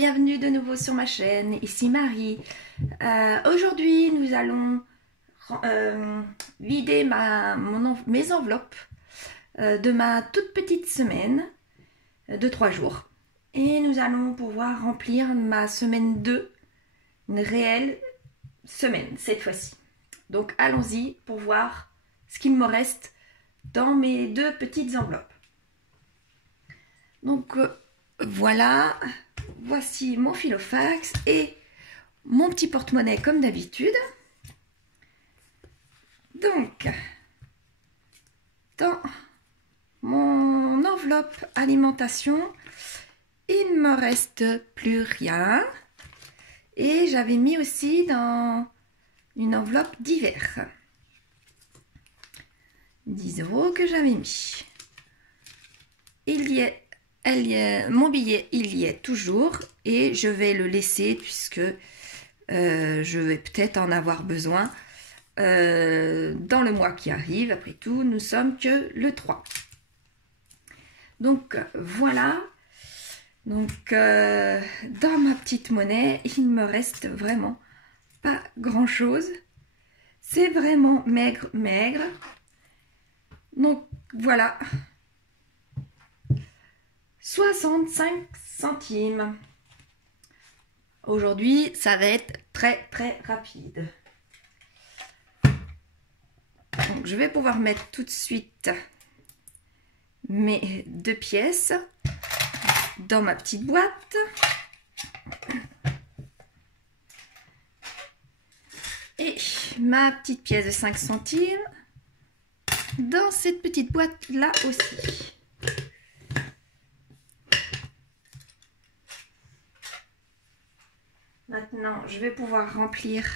bienvenue de nouveau sur ma chaîne, ici Marie. Aujourd'hui nous allons vider mes enveloppes de ma toute petite semaine de 3 jours. Et nous allons pouvoir remplir ma semaine 2, une réelle semaine cette fois-ci. Donc allons-y pour voir ce qu'il me reste dans mes 2 petites enveloppes. Donc voilà, voici mon filofax et mon petit porte-monnaie comme d'habitude. Donc, dans mon enveloppe alimentation, il ne me reste plus rien. Et j'avais mis aussi dans une enveloppe d'hiver 10 € que j'avais mis. Mon billet, il y est toujours et je vais le laisser puisque je vais peut-être en avoir besoin dans le mois qui arrive. Après tout, nous sommes que le 3. Donc voilà. Donc dans ma petite monnaie, il ne me reste vraiment pas grand-chose. C'est vraiment maigre, maigre. Donc voilà. 65 centimes. Aujourd'hui, ça va être très rapide. Donc, je vais pouvoir mettre tout de suite mes 2 pièces dans ma petite boîte. Et ma petite pièce de 5 centimes dans cette petite boîte là aussi. Maintenant, je vais pouvoir remplir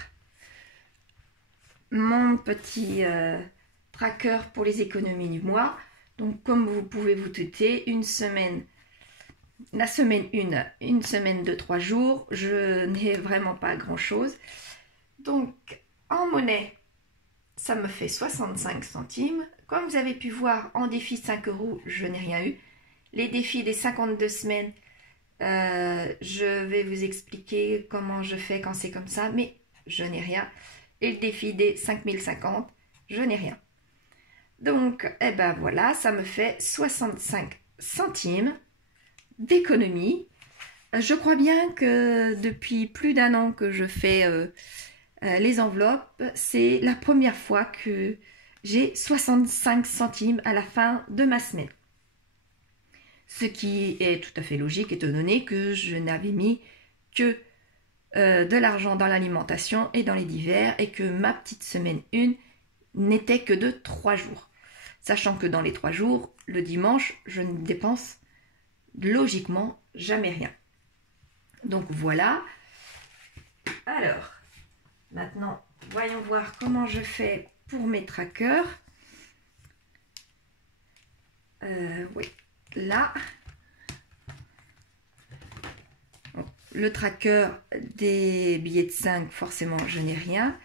mon petit tracker pour les économies du mois. Donc, comme vous pouvez vous douter, la semaine 1, une semaine de 3 jours, je n'ai vraiment pas grand-chose. Donc, en monnaie, ça me fait 65 centimes. Comme vous avez pu voir, en défi 5 €, je n'ai rien eu. Les défis des 52 semaines, je vais vous expliquer comment je fais quand c'est comme ça, mais je n'ai rien. Et le défi des 5050, je n'ai rien. Donc, eh ben voilà, ça me fait 65 centimes d'économie. Je crois bien que depuis plus d'1 an que je fais les enveloppes, c'est la première fois que j'ai 65 centimes à la fin de ma semaine. Ce qui est tout à fait logique étant donné que je n'avais mis que de l'argent dans l'alimentation et dans les divers et que ma petite semaine 1 n'était que de 3 jours. Sachant que dans les 3 jours, le dimanche, je ne dépense logiquement jamais rien. Donc voilà. Alors, maintenant, voyons voir comment je fais pour mes trackers. Oui. Là, le tracker des billets de 5, forcément, je n'ai rien.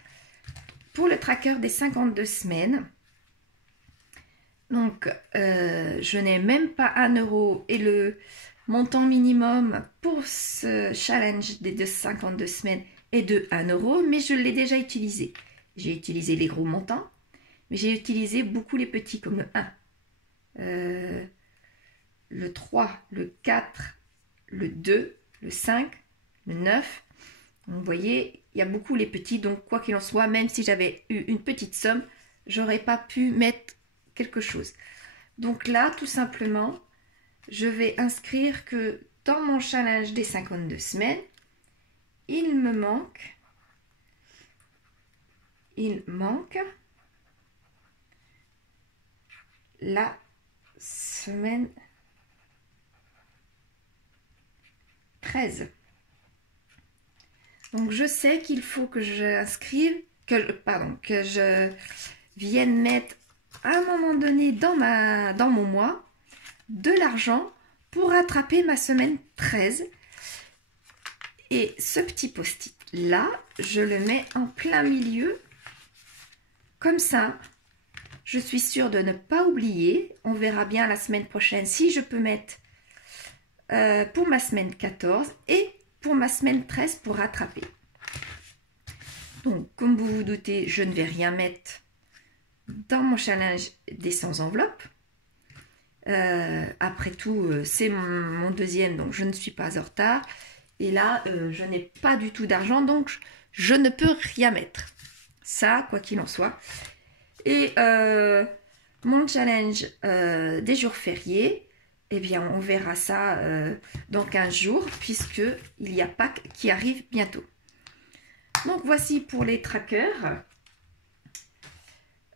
Pour le tracker des 52 semaines, donc, je n'ai même pas 1 € et le montant minimum pour ce challenge des 52 semaines est de 1 €, mais je l'ai déjà utilisé. J'ai utilisé les gros montants, mais j'ai utilisé beaucoup les petits, comme le 1. Le 3, le 4, le 2, le 5, le 9. Vous voyez, il y a beaucoup les petits. Donc, quoi qu'il en soit, même si j'avais eu une petite somme, j'aurais pas pu mettre quelque chose. Donc là, tout simplement, je vais inscrire que dans mon challenge des 52 semaines, il manque la semaine 13. Donc je sais qu'il faut que j'inscrive, que je vienne mettre à un moment donné dans mon mois de l'argent pour rattraper ma semaine 13. Et ce petit post-it là, je le mets en plein milieu. Comme ça, je suis sûre de ne pas oublier. On verra bien la semaine prochaine si je peux mettre pour ma semaine 14 et pour ma semaine 13 pour rattraper. Donc, comme vous vous doutez, je ne vais rien mettre dans mon challenge des 100 enveloppes. Après tout, c'est mon deuxième, donc je ne suis pas en retard. Et là, je n'ai pas du tout d'argent, donc je ne peux rien mettre. Ça, quoi qu'il en soit. Et mon challenge des jours fériés, eh bien, on verra ça dans 15 jours, puisqu'il y a Pâques qui arrive bientôt. Donc, voici pour les trackers.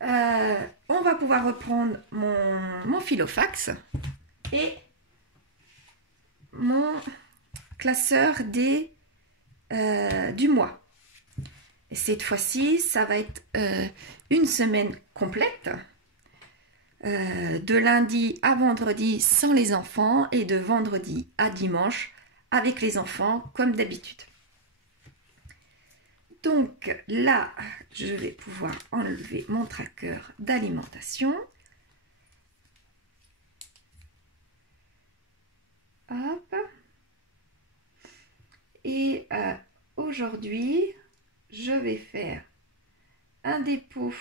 On va pouvoir reprendre mon filofax et mon classeur du mois. Et cette fois-ci, ça va être une semaine complète, de lundi à vendredi sans les enfants et de vendredi à dimanche avec les enfants comme d'habitude. Donc là, je vais pouvoir enlever mon tracker d'alimentation. Hop. Et aujourd'hui, je vais faire un dépôt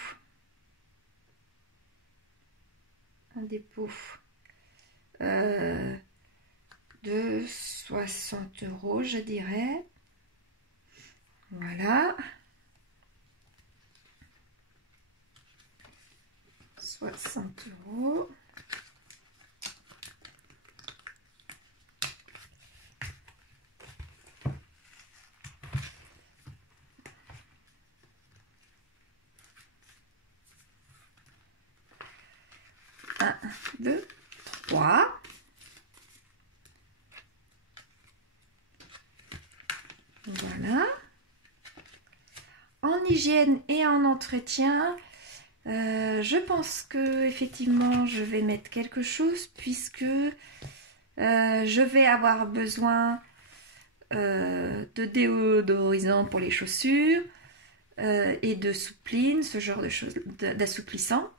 de 60 €, je dirais. Voilà. 60 €. Un, deux, trois. Voilà. En hygiène et en entretien, je pense que effectivement je vais mettre quelque chose puisque je vais avoir besoin de déodorisant pour les chaussures et de soupline, ce genre de choses, d'assouplissant,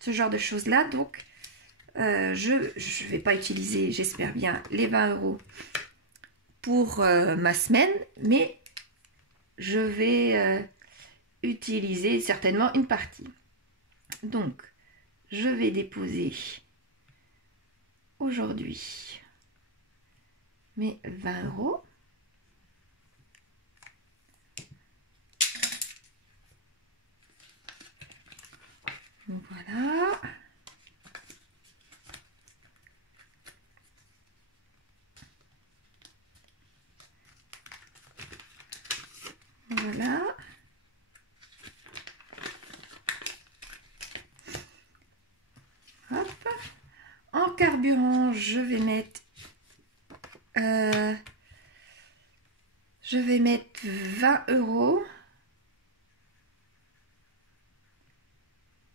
ce genre de choses là. Donc je ne vais pas utiliser, j'espère bien, les 20 € pour ma semaine, mais je vais utiliser certainement une partie. Donc, je vais déposer aujourd'hui mes 20 €. Voilà. Voilà. Hop. En carburant, je vais mettre 20 €.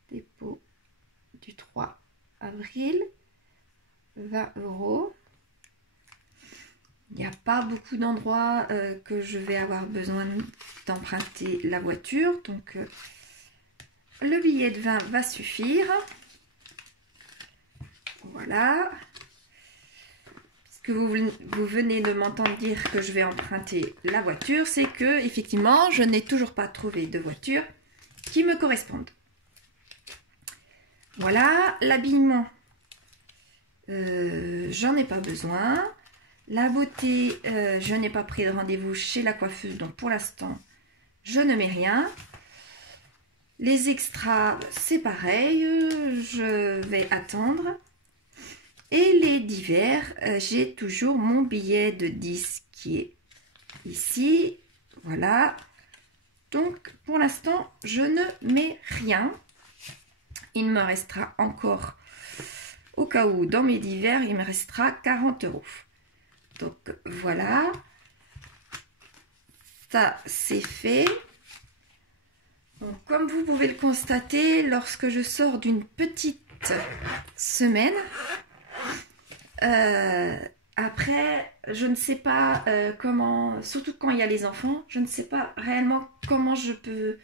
Dépôt du 3 avril. 20 €. Il n'y a pas beaucoup d'endroits que je vais avoir besoin d'emprunter la voiture. Donc, le billet de 20 va suffire. Voilà. Ce que vous venez de m'entendre dire que je vais emprunter la voiture, c'est que effectivement, je n'ai toujours pas trouvé de voiture qui me corresponde. Voilà, l'habillement, j'en ai pas besoin. La beauté, je n'ai pas pris de rendez-vous chez la coiffeuse, donc pour l'instant, je ne mets rien. Les extras, c'est pareil, je vais attendre. Et les divers, j'ai toujours mon billet de 10 qui est ici. Voilà. Donc, pour l'instant, je ne mets rien. Il me restera encore, au cas où, dans mes divers, il me restera 40 €. Donc, voilà. Ça, c'est fait. Donc, comme vous pouvez le constater, lorsque je sors d'une petite semaine, après, je ne sais pas comment, surtout quand il y a les enfants, je ne sais pas réellement comment je peux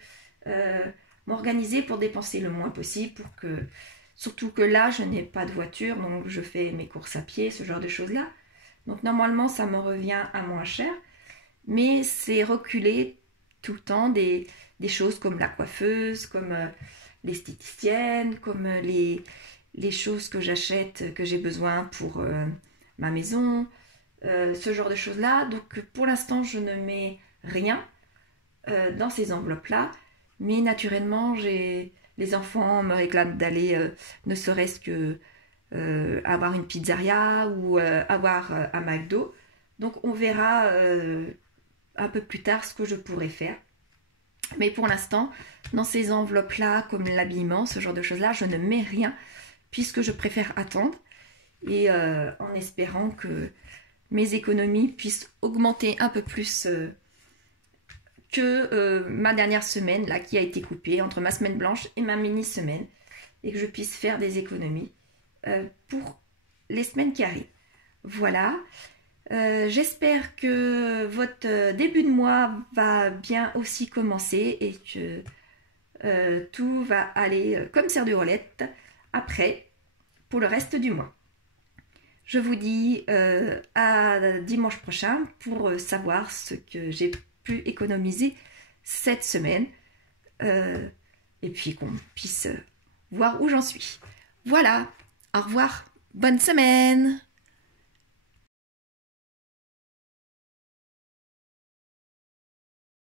m'organiser pour dépenser le moins possible, pour que, surtout que là, je n'ai pas de voiture, donc je fais mes courses à pied, ce genre de choses-là. Donc normalement, ça me revient à moins cher. mais c'est reculer tout le temps des choses comme la coiffeuse, comme l'esthéticienne, comme les choses que j'achète, que j'ai besoin pour ma maison, ce genre de choses-là. Donc pour l'instant, je ne mets rien dans ces enveloppes-là, mais naturellement, les enfants me réclament d'aller ne serait-ce que avoir une pizzeria ou avoir un McDo. Donc on verra un peu plus tard ce que je pourrais faire. Mais pour l'instant, dans ces enveloppes-là, comme l'habillement, ce genre de choses-là, je ne mets rien puisque je préfère attendre et en espérant que mes économies puissent augmenter un peu plus que ma dernière semaine là qui a été coupée entre ma semaine blanche et ma mini-semaine et que je puisse faire des économies pour les semaines qui arrivent. Voilà. J'espère que votre début de mois va bien aussi commencer et que tout va aller comme serre de roulette après pour le reste du mois. Je vous dis à dimanche prochain pour savoir ce que j'ai pu économiser cette semaine et puis qu'on puisse voir où j'en suis. Voilà, au revoir, bonne semaine!